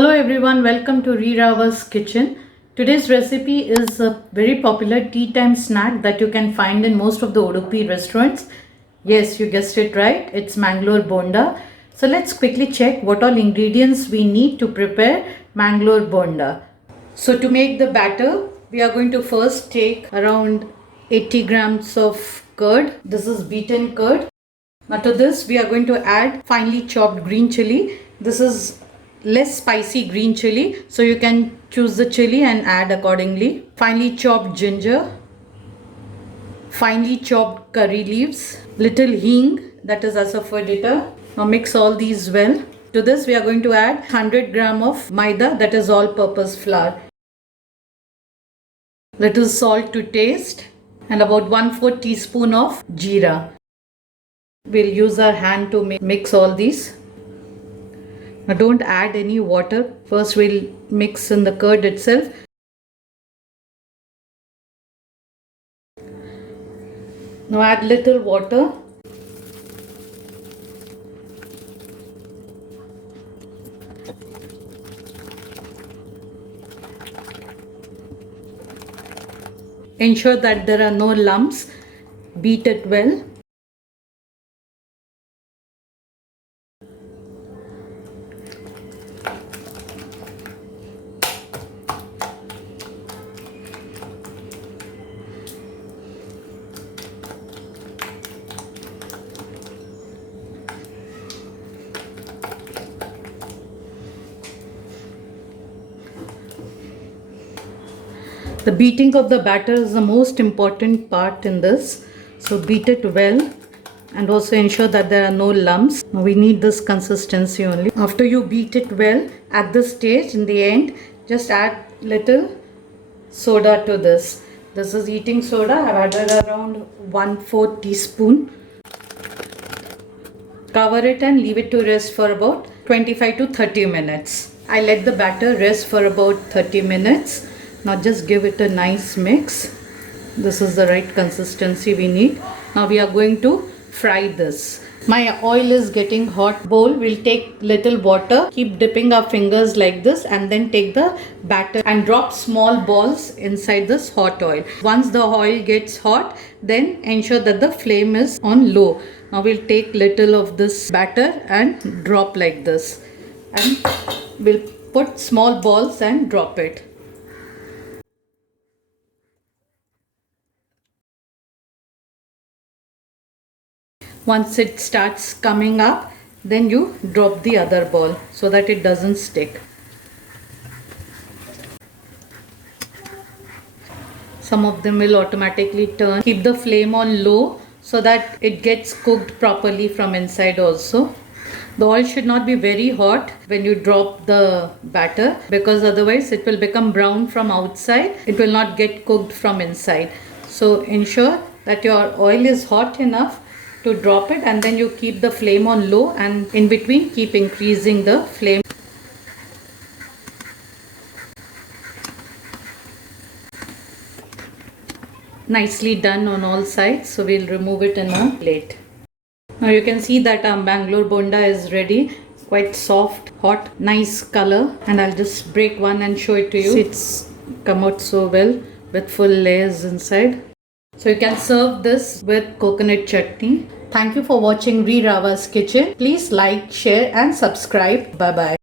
Hello everyone, welcome to Rava's kitchen. Today's recipe is a very popular tea time snack that you can find in most of the Udupi restaurants. Yes, you guessed it right, it's Mangalore Bonda. So let's quickly check what all ingredients we need to prepare Mangalore Bonda. So to make the batter, we are going to first take around 80 grams of curd. This is beaten curd. Now to this we are going to add finely chopped green chili. This is less spicy green chili, so you can choose the chili and add accordingly. Finely chopped ginger, finely chopped curry leaves, little hing, that is asafoetida. Now mix all these well. To this we are going to add 100 gram of maida, that is all purpose flour. Little salt to taste and about 1/4 teaspoon of jeera. We'll use our hand to mix all these. Now don't add any water. First we'll mix in the curd itself. Now add little water. Ensure that there are no lumps. Beat it well. The beating of the batter is the most important part in this. So beat it well and also ensure that there are no lumps. Now we need this consistency only. After you beat it well, at this stage in the end, just add little soda to this. This is eating soda. I have added around 1/4 teaspoon. Cover it and leave it to rest for about 25 to 30 minutes. I let the batter rest for about 30 minutes. Now just give it a nice mix. This is the right consistency we need. Now we are going to fry this. My oil is getting hot. Bowl, we'll take little water, keep dipping our fingers like this and then take the batter and drop small balls inside this hot oil. Once the oil gets hot, then ensure that the flame is on low. Now we'll take little of this batter and drop like this. And we'll put small balls and drop it. Once it starts coming up, then you drop the other ball so that it doesn't stick. Some of them will automatically turn. Keep the flame on low so that it gets cooked properly from inside also. The oil should not be very hot when you drop the batter, because otherwise it will become brown from outside. It will not get cooked from inside. So ensure that your oil is hot enough to drop it, and then you keep the flame on low and in between keep increasing the flame. Nicely done on all sides, so we'll remove it in a plate. Now you can see that our Mangalore Bonda is ready. Quite soft, hot, nice color, and I'll just break one and show it to you. It's come out so well with full layers inside. So you can serve this with coconut chutney. Thank you for watching Rava's Kitchen. Please like, share and subscribe. Bye bye.